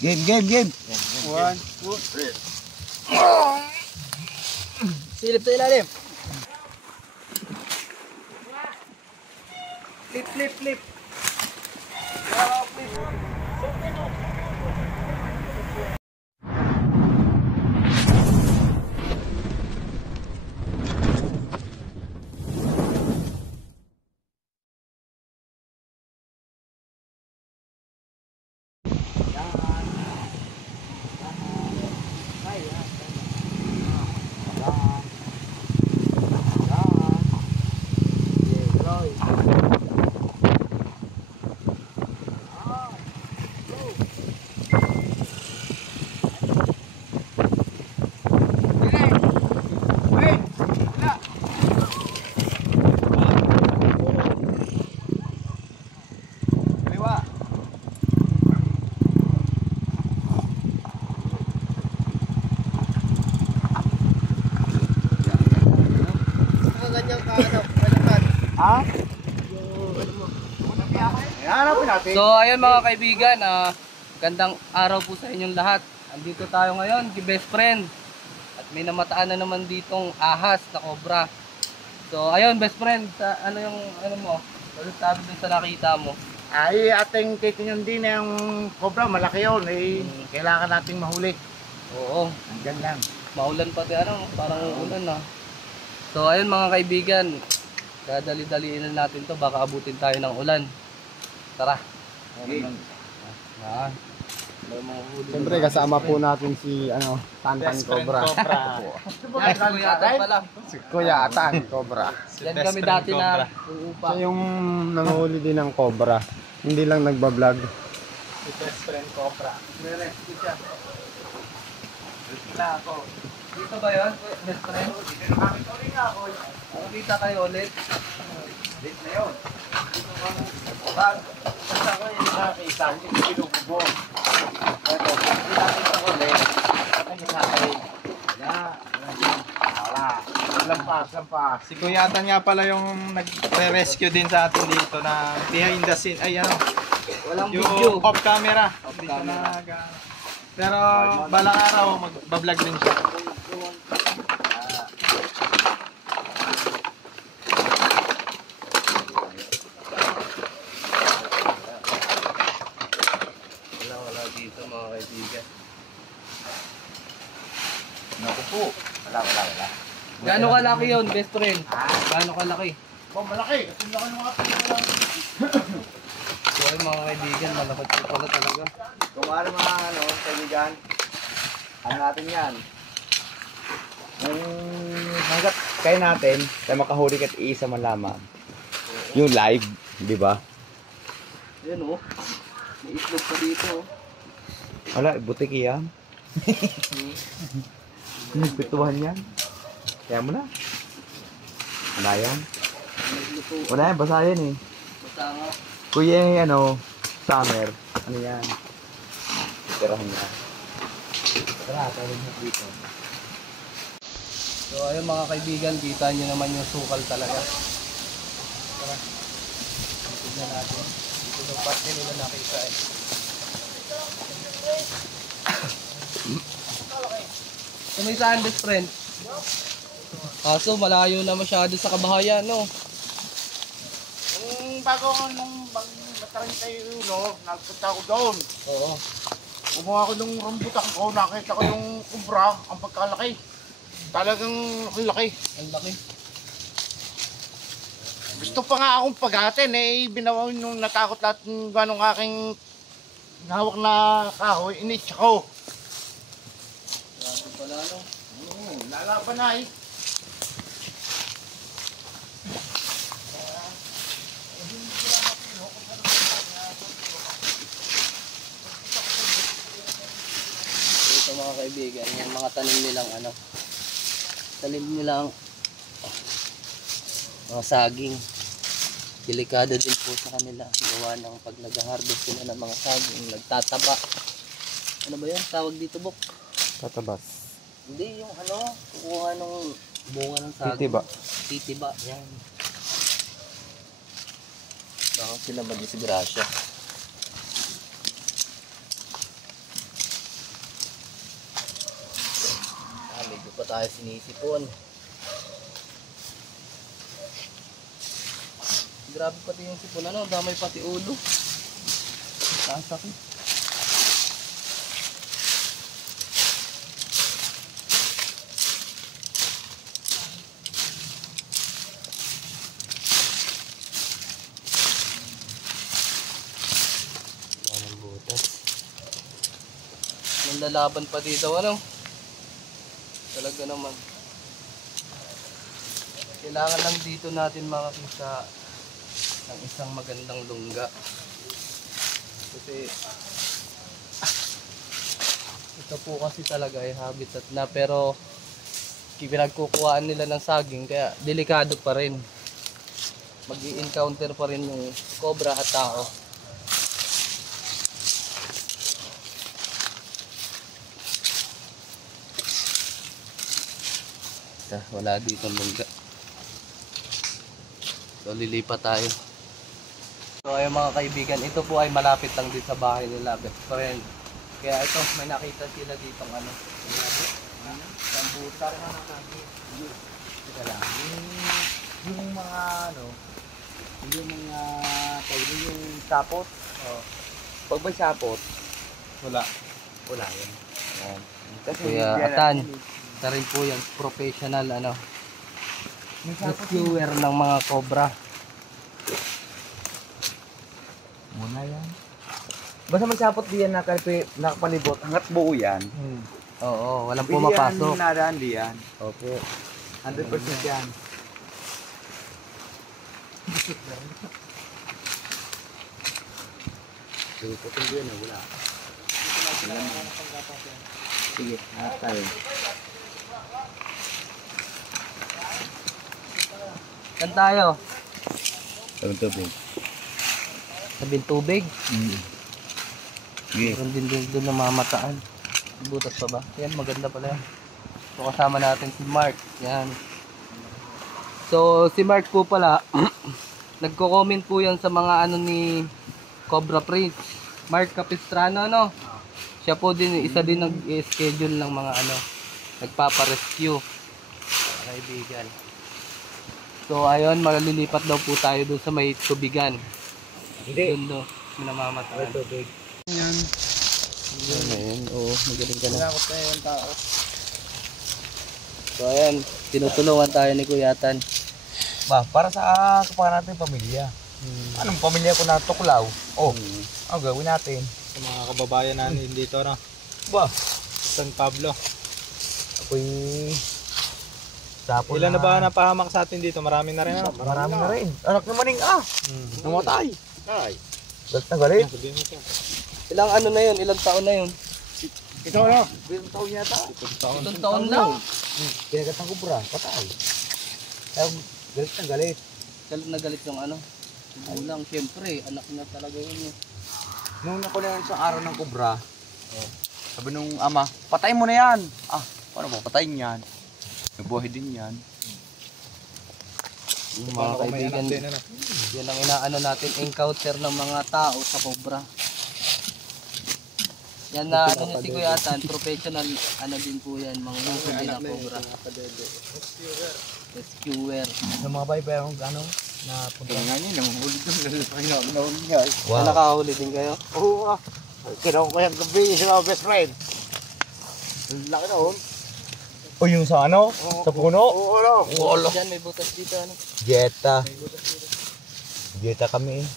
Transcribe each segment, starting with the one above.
Game. 1, 2, 3. Silip sa ilalim. Flip. So ayun mga kaibigan, gandang araw po sa inyong lahat. Andito tayo ngayon, si best friend. At may namataan na naman ditong ahas na cobra. So ayun best friend, ano mo? Ano sabi dun sa nakita mo? Ay, ating titingnan din yung cobra, malaki yun. Kailangan nating mahuli. Oo. Hanggang lang. Maulan pati parang ulan na. So ayun mga kaibigan, dadali-daliin na natin to, baka abutin tayo ng ulan. Tara. Siyempre kasama po natin si Tantan Cobra. Si Kuya Atan Cobra. Yan kami dati na uupa. Siya yung nanguhuli din ng cobra. Hindi lang nagbablog. Si best friend cobra. Re-rescue siya. Wala ako. Dito ba yun? Best friend? Nakakita rin nga ako. Nakita kayo ulit? Dito na yun. Dito kang basta ko yung nakakita. Hindi pinububong. Ito, hindi nakita ko ulit. Ito yung nakakita. Lampas. Si Kuya Atan nga pala yung nagre-rescue din sa atin dito na behind the scene. Ay Walang yung video. off camera. Off Dito camera. Pero balang araw magbablog din siya. Wala dito mga kaibigan. Naku po. Wala. Gaano kalaki yun, best friend? Gaano kalaki? Oh, malaki. Kasi laki ng mga pila. So ay mga kaibigan, malapad po pala talaga. Kung ano mga kaibigan, natin yan. Hanggat kaya natin, tayo makahuli kat iisa man lamang. Yung live, di ba? Yan may itlog pa dito. Wala, butik yan. Pituhan yan. Kaya mo na. Wala yan. Wala yan, basa yan eh. Basta nga. Kuya yung summer. Ano yan? Tirahan niya. Tara, tawag mo dito. So ayun mga kaibigan, kita nyo naman yung sukal talaga. Tara. Tignan natin. Dito yung part nila nakita eh. So may saan best friend? Kaso malayo na masyado sa kabahayan, no? Nung batarang tayo, nagpunta ako doon. Oo. Kumuha ko ng rambutan ko, nakita ko yung kubra, ang pagkalaki. Talagang ang laki. Ang laki. Gusto pa nga akong paghatin binawin nung natakot lahat ng ganong aking hawak na kahoy, initch ko. Grabe pala, no? Lalaban na Ito mga kaibigan, yung mga tanim nilang mga saging. Delikado din po sa kanila gawa ng pag nag-harvest sila ng mga saging, nagtataba. Ano ba yun? Tawag dito, Bok? Tatabas. Hindi, yung kukuha ng bunga ng saging. Titiba. Titiba, yan. Baka sila mag-disgrasya. tayo sinisipon. Grabe pati yung sipon, ano, damay pati ulo. Sasakit. Ang butas. Nalalaban pa dito, ano? Talaga naman. Kailangan lang dito natin makakita ng isang magandang lungga. Kasi ito po kasi talaga ay habitat na, pero pinagkukuhaan nila ng saging kaya delikado pa rin. Mag-i-encounter pa rin yung cobra at tao. Wala dito lungga. So lilipat tayo. So ayun mga kaibigan, ito po ay malapit lang din sa bahay nila, best friend. Kaya ito, may nakita sila dito ng ano, sambutan. Teka lang. Yung mga ano, yung mga tawag yung sapot. Oh. Pag may sapot, Wala. wala yun. Yan. Kasi Kuya hindi yan Atan, natin isa rin po yan, professional ano, may sapot rescuer ng mga cobra. muna yan. Basta may sapot diyan nakapalibot, hanggat buo yan. Oo, walang Hindi pumapasok. yan nadaan diyan. Opo. 100% yan. Sige, putol yun na wala. Sige, hanap tayo. Saan tayo? Tawag tubig. Sabing tubig. Sige. Meron din doon na mamataan. Butas pa ba? Yan, maganda pala yan. So kasama natin si Mark. Yan. So si Mark po pala, nagko-comment po yan sa mga ano ni Cobra Prince. Mark Capistrano, no? Siya po din, isa din nag-schedule ng mga ano, nagpapa-rescue. Mga kaibigan. So ayun, malilipat daw po tayo doon sa may tubigan. Hindi. Doon do, minamamatay. Tubig. Yan. Ayan, oo, magaling ka na. Takot na yung tao. So ayan, tinutulungan tayo ni Kuya Atan. Ba, para sa kapag natin pamilya. Anong pamilya ko na tuklaw? Oh, ang gawin natin? Sa mga kababayan natin dito, no? Ba, San Pablo. ako'y sapo Ilan na ba napahamak sa atin dito? Marami na rin, ano? Marami na rin. Anak naman ng namatay. Ay. Galit na galit. Sabihin mo siya. Ilang ano na yun, ilang taon na yun? Ito ano? Bilang taon yata. Itong taon lang. Kinagat ng kubra, patay. Kaya galit na galit. Galit na galit yung ano. Bulang, syempre, anak na talaga yun. Nung ako na isang araw ng kubra, sabi nung ama, patayin mo na yan. Ah, paano mo patayin yan? Nabuhay din yan. Yung mga Paano kung may kaibigan, anak din, ano? yan ang inaano natin, encounter ng mga tao sa cobra. Yan na ano niya si Kuya Atan, professional ano din po yan, mga hukod din na cobra. Rescuer. Sa mga baybay akong ano, na punta nga niya, nanguhulog doon. Nanguhulog nga. Wow. Nakahuli din kayo? Oo ah. Kinaw ko yung gabi sa mga best friend. Laki na oh. O yung sa ano? Sa puno? Oo ano. Wala. Diyan may butas dito ano. Jetta. Jetta kami eh.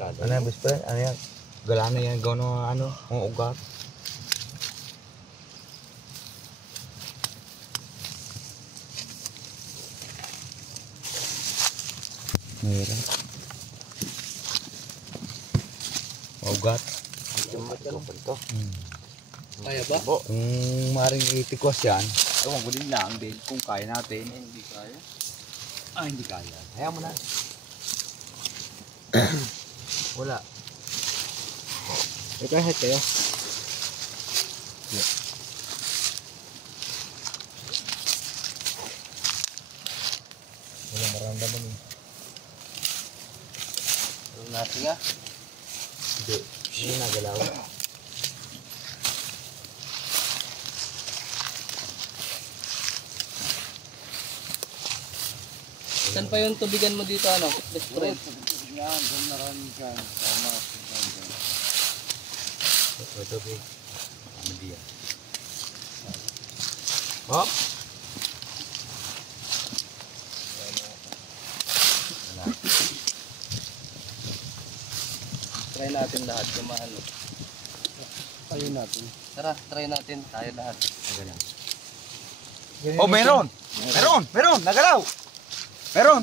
Ano yan, best friend? Ano yan? Gala na yan, gano'n ano, ang ugat. Mayroon. Ugat. Kaya ba? Kung maring itikwas yan, ewan ko din lang din kung kaya natin. Hindi kaya. Ah, hindi kaya. Hayaan mo na. Wala. Ito head kayo. Wala maramdaman eh. Tulong natin nga. Hindi. Hindi nagalaw. Saan pa yung tubigan mo dito, ano? Best friend. Yan, kung maraming dyan. Tama. Ito po. Madiya. Oh? Try natin lahat kung maano. Tayo natin. Tara, try natin tayo lahat. Oh, meron! Meron! Nagalaw! Meron!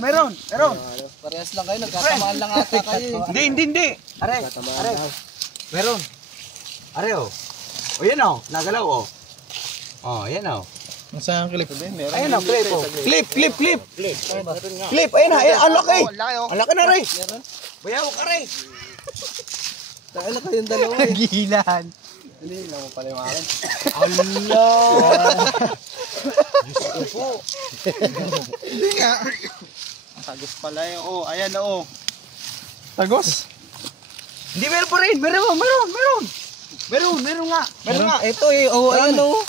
Parehas lang kayo, nagkatamaan lang ata kayo. Hindi! Are! Meron! Are oh! O yan oh! Nagalaw oh! Oh, yan oh! Saan ang clip? Ayan oh, clip oh! Clip! Clip! Ayan na! Ang laki! Ang laki na rin! Meron? Bayaw ka rin! Tayo lang kayong dalawa eh. Gilan. Hindi lang mo pala yung akin. Allah! Diyos ko po! Hindi nga. Ang tagos pala yung, oh, ayan na, oh. Tagos? Hindi, meron pa rin! Meron nga! Meron nga! Ito eh, oh, ayan oh.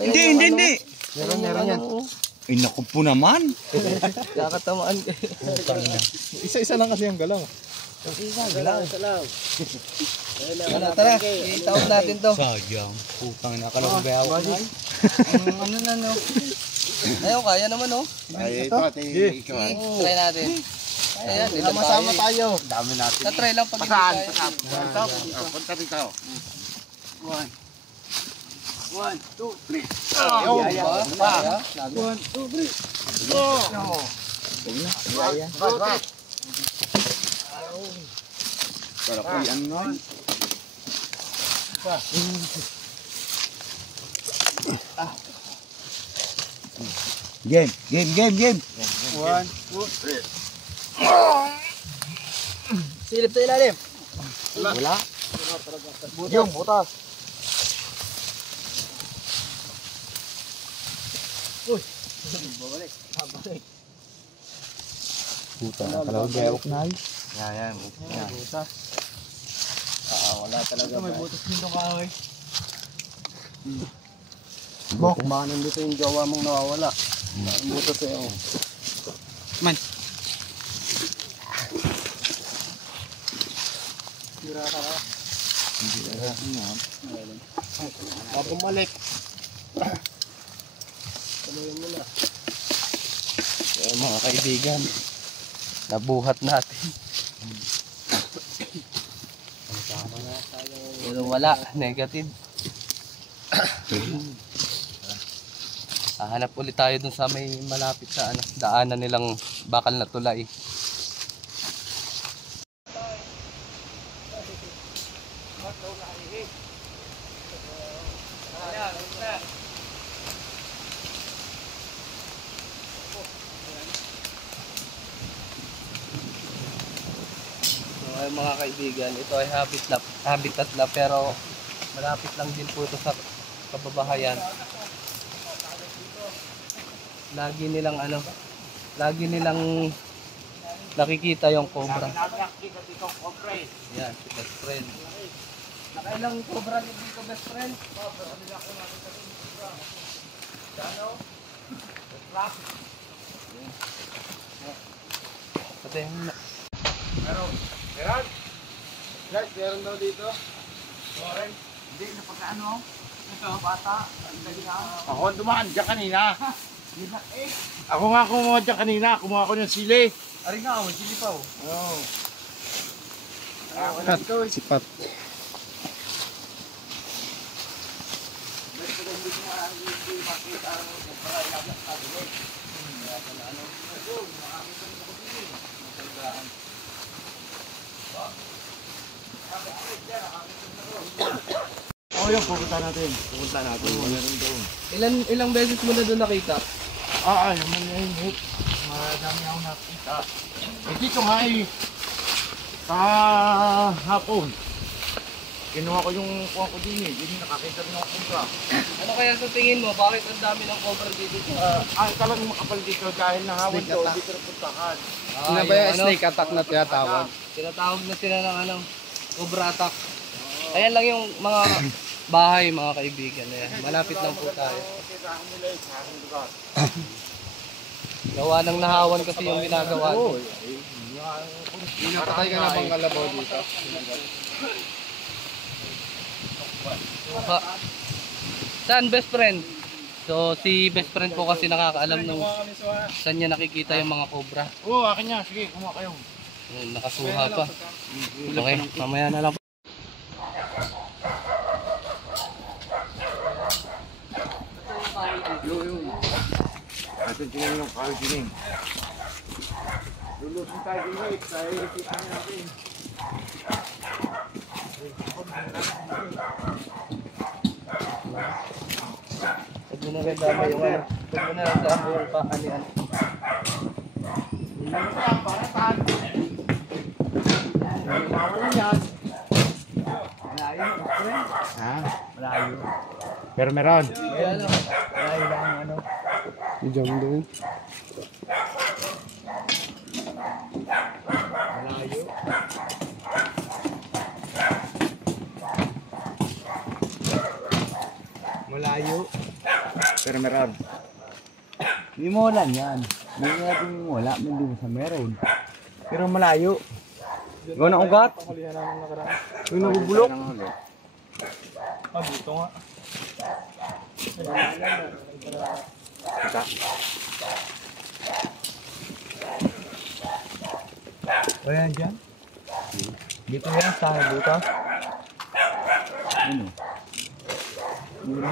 Hindi! Meron yan. Ay, naku po naman! Kakatamaan kayo. Isa-isa lang kasi yung galaw. Ano, tara, i-taon natin to. Sayang, putang na, akala ko bayaw ka na. Ano na, no? Ayaw, kaya naman, oh. Ay, ito, ate, ikaw. Try natin. Ayan, ilan Sama-sama tayo. tayo. Dami natin. Na-try lang pag hindi kaya. Ito, punta dito. 1, 2, 3. Ayaw, ba? Kaya? 1, 2, 3. Para po yan nun. Game! 1, 2, 3. Silip sa ilalim. Wala? Yung, butas! Puta na, akala ko bayaw ka na. Yan. Wala talaga. May butas dito ka, oy. Bok, baka nandito yung jowa mong nawawala. Ang butas eh, oh. Man. Bumalik. So, mga kaibigan, nabuhat natin. Pero wala, negative. Hahanap ulit tayo dun sa may malapit sa ano, daanan nilang bakal na tulay. So ay mga kaibigan, ito ay habitat lab pero malapit lang din po ito sa kababahayan. Lagi nilang nakikita yung cobra. Yan, si best friend. Nakailang cobra dito best friend? Pati Meron. Guys, meron daw dito. Oren. Hindi, napagkaano? Ito, bata. Ako ang dumaan dyan kanina. Ako nga kumuha dyan kanina. Kumuha ko ng sili. Ari nga, may sili pa. Oo. Sipat. Oh, yun, pupunta natin. Meron doon. ilang beses mo na doon nakita? Yung manahimik. Madami ako nakita. Dito nga kahapon. Kinuha ko yung kuha ko din eh. Hindi nakakita rin ako kumpra. Ano kaya sa tingin mo? Bakit ang dami ng cobra dito sa... Ang talagang makapal dito dahil nahawan to, dito na puntahan. Ano ba yung snake attack na tinatawag? Tinatawag na sila ng ano, cobra attack. Ayan lang yung mga bahay, mga kaibigan. Ayan. Malapit lang po tayo. Tirahan nila eh, sa aking lugar. Gawa ng nahawan kasi yung ginagawa. Nakatay ka na bang kalabaw dito? Saan best friend? So si best friend po kasi nakakaalam ng saan niya nakikita yung mga cobra. Oo, akin niya. Sige, kumuha kayo. Nakasuha pa. Okay, mamaya na lang. Atin tingnan yung kahoy din. Lulusin tayo din eh. Tayo ikita natin. Pag mo na rin dama yung ano. Pag mo na rin dama yung paanian. Para saan? Mawalan yan. Malayo, friend. Ha? Malayo. Pero meron. Kaya lang. Malayo lang ang ano. Diyan doon. Malayo. Malayo. Pero meron. Hindi mo wala yan. Hindi mo natin wala, hindi mo sa meron. Pero malayo. Gawa ng ugat. Panghulihan namin nakaraan. Yung nabubulok. Ah, dito nga. O yan dyan. Dito yan sa butas. Ano?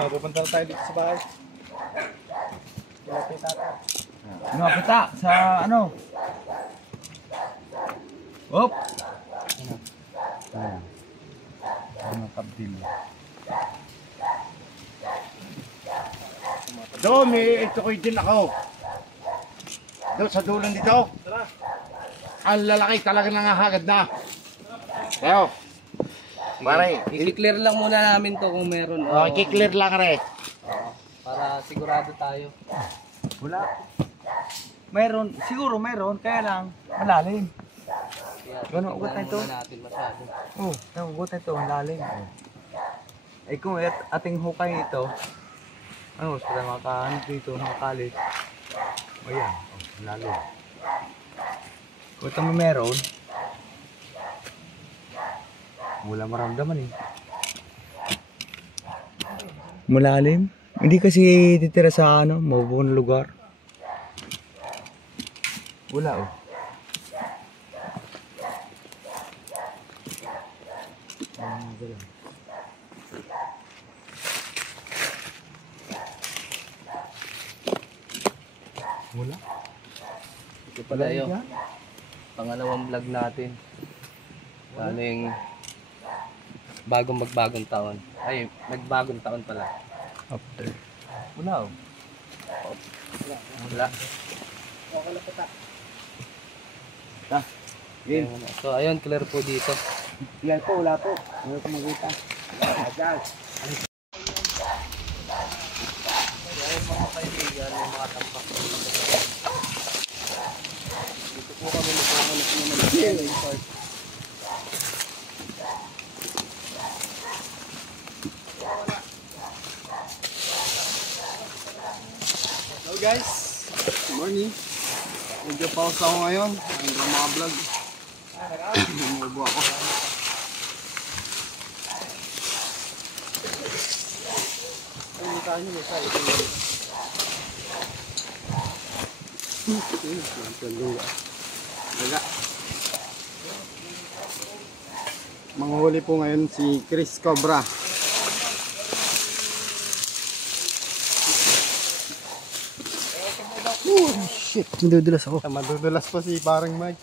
Pupunta na tayo dito sa bahay. Kaya tata. Ano kita sa ano? Hop! Ayan. Ano kapdil? Doon, may ito ko din ako. Doon sa dulang dito. Ang lalaki talaga nangahagad na. Tayo. Pare, I-clear lang muna namin to kung meron. okay, clear lang re. Para sigurado tayo. Wala. Mayroon, siguro mayroon, kaya lang malalim. Kaya Ganun, ugat na tingnan ito. muna natin masyado. Oh, yung buta ito, malalim. Oh. Eh kung ating hukay ito, ano, sila makahanap dito, nakakalit. O yan, oh, malalim. Kung ito meron, wala maramdaman eh. Malalim? Hindi kasi titira sa ano, mabubuong lugar. Wala oh. Wala. Ito pala yung pangalawang vlog natin. Galing bagong magbagong taon. Ay, magbagong taon pala. After. Wala oh. Wala. Yun. So ayun, clear po dito. Yan po, wala po. Wala po magkita. Ayun mga kaibigan, yung mga tampak. Dito po kami nagkakanap naman ng part. Hello guys. Good morning. Medyo pause ako ngayon. Hanggang mga vlog. Bumubo ako. Hindi tayo nyo sa ito. Laga. Manghuli po ngayon si Chris Cobra. Shit, madudulas ako. Madudulas po si parang Mike.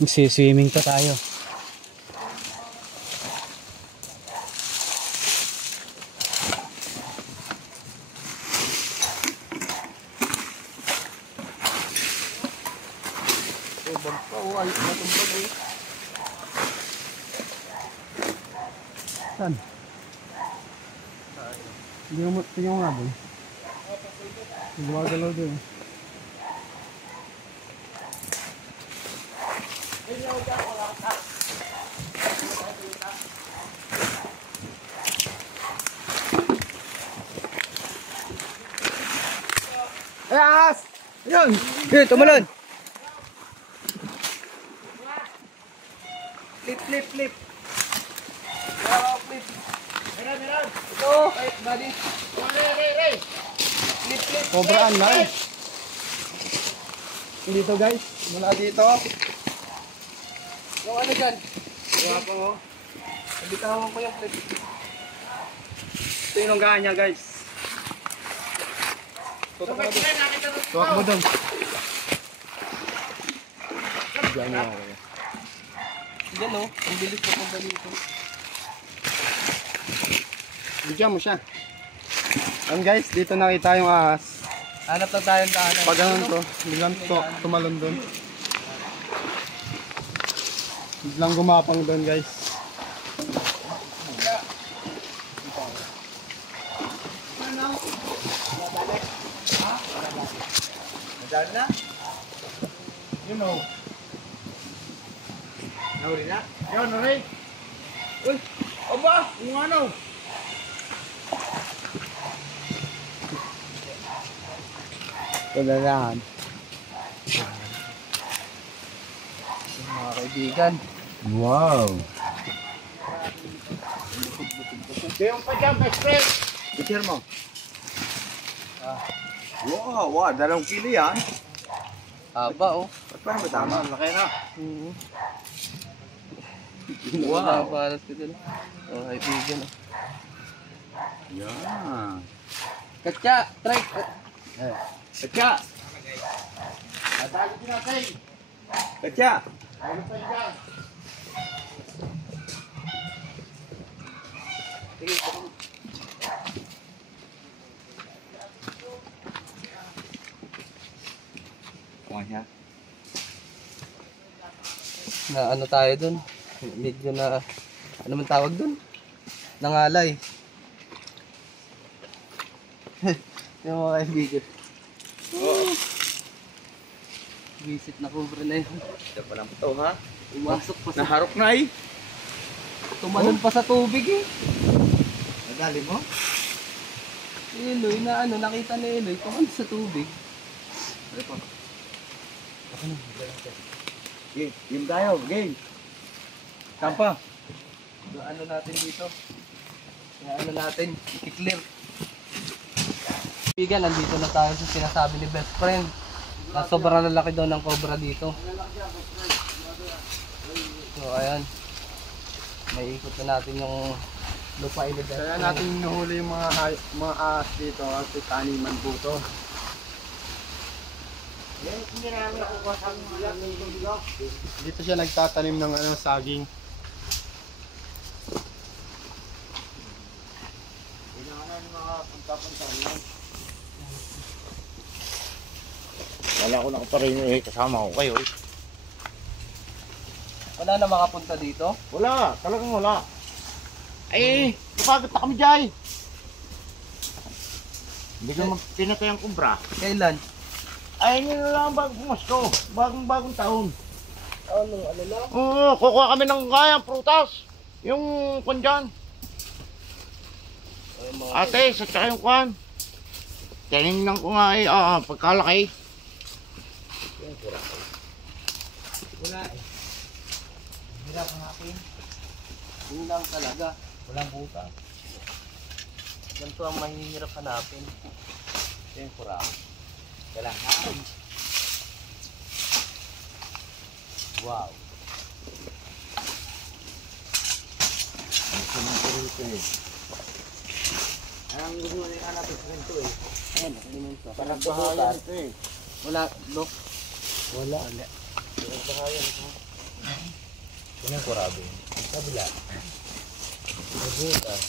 Magsiswimming pa tayo. Tubag pa, oh. Ayos na tubag, eh. Saan? Hindi mo, tingnan mo nga boy. Gumagalaw din. Ayas! Ayun! Okay, tumalon. Flip, flip, flip. Wow, flip. Meron. Ito, kahit bali. Ray. Flip, flip. Sobraan na eh. Dito guys, mula dito. Yung ano dyan? Gawa ko. Nabitawan ko yung flip. Ito yung nunggaan niya guys. Tutok mo doon. Tutok mo doon. Diyan mo ako. Yan, oh. Ang bilis na kung dito. Bigyan mo siya. Ayan guys, dito nakita yung ahas. Hanap na tayong daanan. Pag ganun to, biglang tumalon doon. Biglang gumapang doon guys. Nadaan na? You know. Nahuli na? Yun, Ray. Uy, aba, kung ano. Pagalahan. Mga kaibigan. Wow! Yung pa dyan, best friend. Picture mo. Wow, 2 kilo yan. Haba, oh. Ba't parang ba tama? Laki na. Wow. Paras ko dun. Oh, kaibigan, oh. Yan. Katya, try. Katya! Natagit natin. Katya! Ayun pa dyan. Kuha siya. Na ano tayo dun? Medyo na, ano man tawag dun? Nangalay. Yung mga kaibigan. Visit na cobra na yun. Ito pa lang ito ha. Umasok pa sa, Naharok na eh. tumalon pa sa tubig eh. Nadali mo? Si Eloy na ano, nakita ni Eloy, tumalon sa tubig. Ano pa? Okay, game tayo, game. Kampa. Ano natin dito? Ano natin, i-clear. Kaibigan, nandito na tayo sa sinasabi ni best friend. Na sobrang lalaki daw ng cobra dito. So ayan. May ikot na natin yung lupa ni best Kaya friend. natin hinuhuli yung mga ahas dito kasi taniman po to. Hindi namin nakukuha sa mga Dito siya nagtatanim ng saging. Kailangan mga punta-punta rin. Wala ko nakaparin eh, kasama ko kayo eh. Wala na makapunta dito. Wala, talagang wala. Ay, napagod na kami dyan. Hindi ko pinatay ang kubra. Kailan? Ay, yun na lang bagong Pasko, bagong taon. Ano lang? Oo, kukuha kami ng kayang prutas. Yung kwan dyan. Ay, mga Ate, sa tsaka yung kwan. Tinignan ko nga eh, pagkalaki. wala eh. Hirap hanapin. Yun lang talaga. Walang butas. Ganito ang mahihirap hanapin. Tempura. Kailangan. Wow. Ang sarito eh. Ang gusto nila hanapin sa ganito eh. Ayan, nakalimutan. Parang bahaya nito eh. Wala, look. Wala. Walang bahaya nito. Walang kurabe. Kabila. Butas.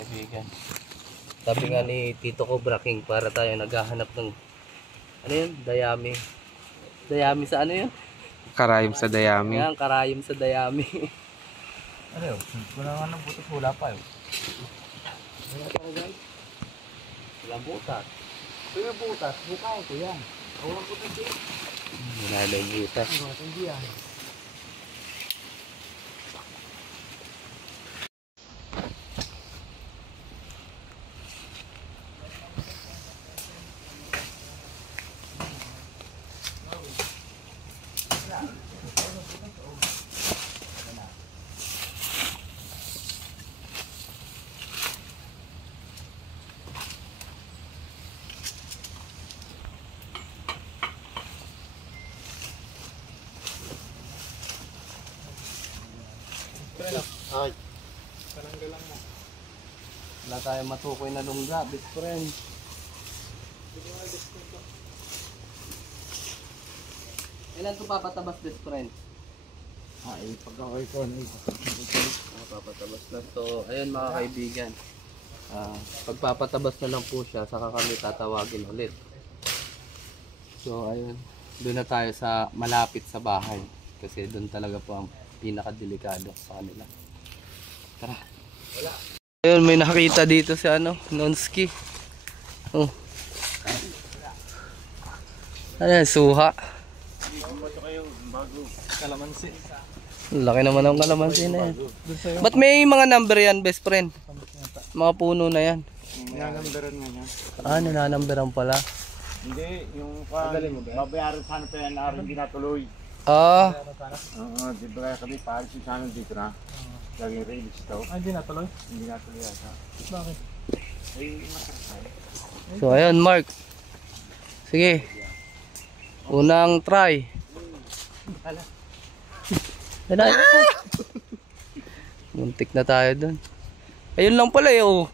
kaibigan. Sabi nga ni Tito Cobra King, para tayo naghahanap ng ano yun? Dayami. Dayami sa ano yun? Karayom sa dayami. Yan, karayom sa dayami. Ano yun? Kung na nga ng butas, wala pa yun. Walang butas. Kaya butas, bukaw ko yan. Walang butas yun. Wala na yung butas. Hindi yan. Ay, Wala tayong matukoy na lungga, best friend. Ilan ito papatabas, best friend? ay, pagkakay ko. Papatabas na. So, ayun mga kaibigan. Pagpapatabas na lang po siya, saka kami tatawagin ulit. So, ayun. Doon na tayo sa malapit sa bahay. Kasi doon talaga po ang pinakadelikado sa kanila. Tara. Ayun, may nakita dito si ano, Nonski. Oh. Ayan, suha. Kalamansi. Laki naman ang kalamansi na yan. Ba't may mga number yan, best friend? Mga puno na yan. Nanamberan nga niya. Ninanamberan pala. Hindi, yung babayaran sana pa yan na hindi natuloy. Ah, Oo, di ba kami paalis yung sana dito na. Laging release daw. Hindi natuloy? Hindi natuloy ata. Bakit? Ay, masakit. so ayun, Mark. Sige. Unang try. Wala. Muntik na tayo dun. Ayun lang pala eh, oh.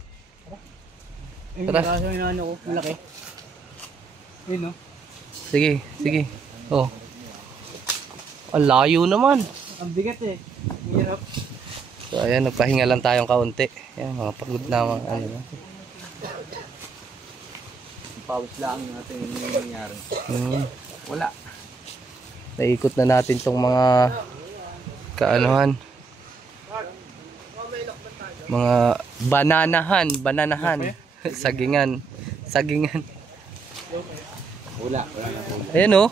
Tara. Kaso yung ano ko, malaki. Yun no? Sige, sige. Oh. Ang layo naman. Ang bigat eh. Ang hirap. So ayan, nagpahinga lang tayong kaunti. Ayan, mga pagod na mga ano. Pawis lang natin yung nangyayari. Wala. Naikot na natin tong mga kaanuhan. Mga bananahan. Sagingan. Wala na po. Ayan oh.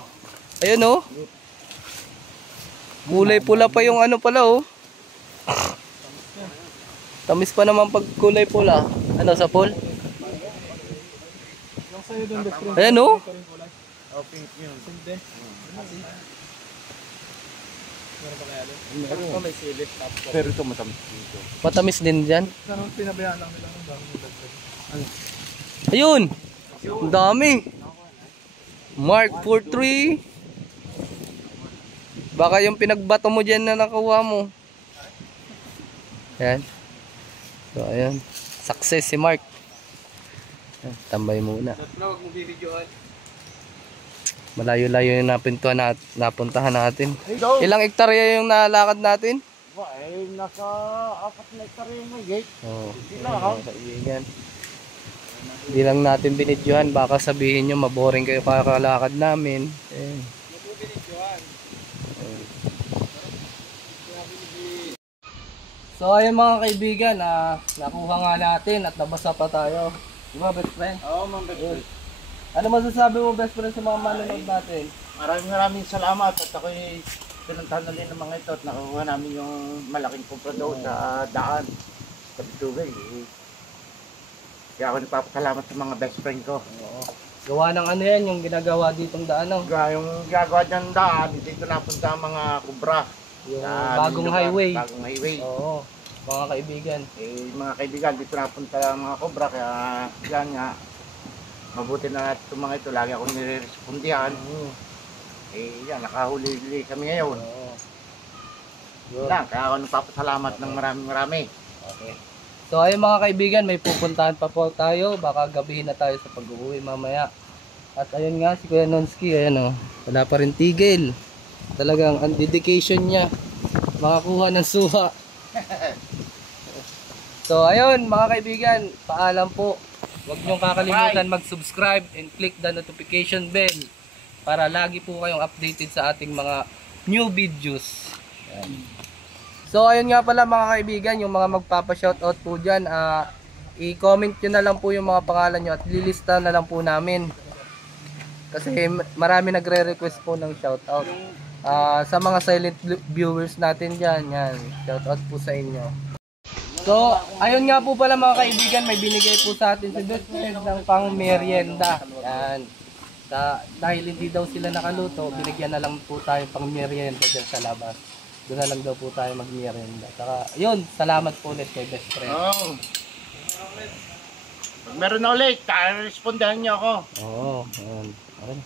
Ayan oh. Kulay pula pa yung ano pala oh. Tamis pa naman pag kulay pula. Ano sa pool? Yung sa'yo doon, best friend. Ayan oh. Oh, pink yun. Pink din. Meron pa kaya doon? Meron pa may silip. Pero ito matamis dito. Matamis din dyan. Parang pinabayaan lang nila ng dami nila. Ayun. Ang dami. Mark 43. Baka yung pinagbato mo dyan na nakuha mo. Ayan. So ayan. Success si Mark. Ayan, tambay muna. Huwag mo bibidyoan. Malayo-layo yung napuntahan natin. Ilang hektarya yung nalakad natin? Ba, eh, nasa 4 na hectare yung gate. Oo. Sila ha? Kaibigan. Hindi lang natin binidyohan. Baka sabihin nyo maboring kayo kakalakad namin. Ayan. So ayun mga kaibigan, nakuha nga natin at nabasa pa tayo. Diba best friend? Oo, mga best friend. Ano masasabi mo best friend sa mga manonood natin? Maraming salamat at ako'y pinuntahan na rin ng mga ito at nakuha namin yung malaking comprador sa daan sa Bitugay. Kaya ako nagpapasalamat sa mga best friend ko. Oo. Gawa ng ano yan, yung ginagawa ditong daan. No? Yung gagawa dyan daan, dito napunta ang mga kubra. Yung Sa bagong lugar, highway. Bagong highway. Oo, mga kaibigan. Eh, mga kaibigan, dito napunta ang mga kubra. Kaya yan nga, mabuti na itong mga ito. Lagi akong nirespondihan. Eh, yan, nakahuli kami ngayon. Oo. Yun lang, kaya ako nagpapasalamat ng marami. Okay. So ayun mga kaibigan, may pupuntahan pa po tayo. Baka gabihin na tayo sa pag-uwi mamaya. At ayun nga, si Kuya Nonski, ayan o. Wala pa rin tigil. Talagang ang dedication niya. Makakuha ng suha. So ayun mga kaibigan, paalam po. Huwag niyong kakalimutan mag-subscribe and click the notification bell para lagi po kayong updated sa ating mga new videos. Ayan. So ayun nga pala mga kaibigan, yung mga magpapa-shoutout po dyan, i-comment nyo na lang po yung mga pangalan nyo at lilista na lang po namin. Kasi marami nagre-request po ng shoutout. Sa mga silent viewers natin dyan, yan, shoutout po sa inyo. So, ayun nga po pala mga kaibigan, may binigay po sa atin si Best Friend ng pang merienda. Yan. Dahil hindi daw sila nakaluto, binigyan na lang po tayo pang merienda dyan sa labas. Doon na lang daw po tayo mag-merienda. Saka, yun, salamat po ulit kay Best Friend. Oo. Pag meron na ulit, respondahan niyo ako. Oo, ayun. Ayun.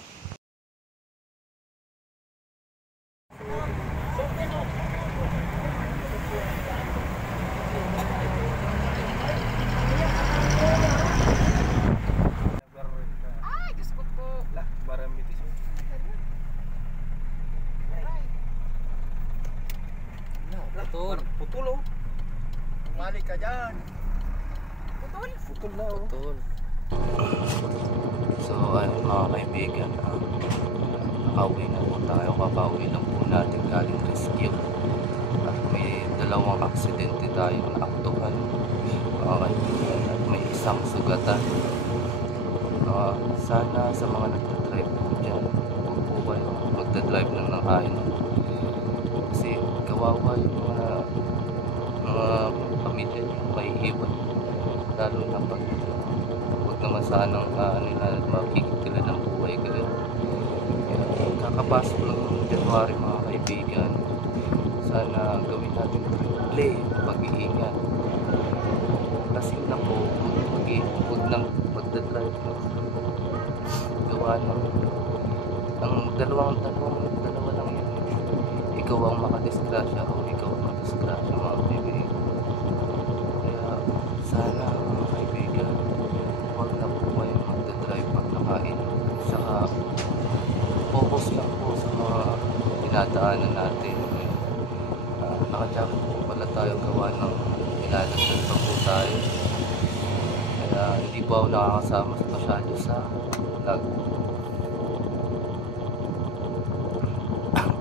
Putol oh. Umalik ka dyan. Putol na oh. Tol. So ayun mga kaibigan, nakauwi na po tayo, kakauwi lang po natin galing rescue at may dalawang aksidente tayong naaktuhan mga kaibigan at may isang sugatan. Sana sa mga nagdadrive po dyan, huwag po kayo magdadrive lang ng kain kasi kawawa yung mga pamilya nyo may iwan, lalo na pag huwag naman sanang nila makikitila ng buhay kayo. Kakapasok lang ng January mga kaibigan, sana gawin natin play pag-iingat kasi na po huwag nang magdadrive gawa ng ang dalawa lang yun, ikaw ang makadisgrasya o ikaw ang makadisgrasya mga kaibigan. Kaya sana mga kaibigan, huwag na po kayo magdadrive pag nakain, saka focus lang po sa mga dinadaanan natin. Nakajacket po pala tayo gawa ng nilalagyan pa po tayo, kaya hindi po ako nakakasama sa masyado sa vlog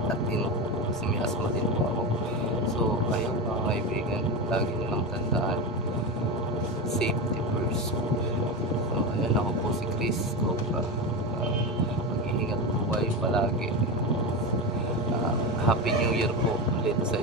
at inupo po kasi may asma din po ako. So ayun mga kaibigan, lagi nyo lang tandaan, safety first. So ayun, ako po si Chris Cobra. Mag-iingat po kayo palagi. Happy New Year po ulit sa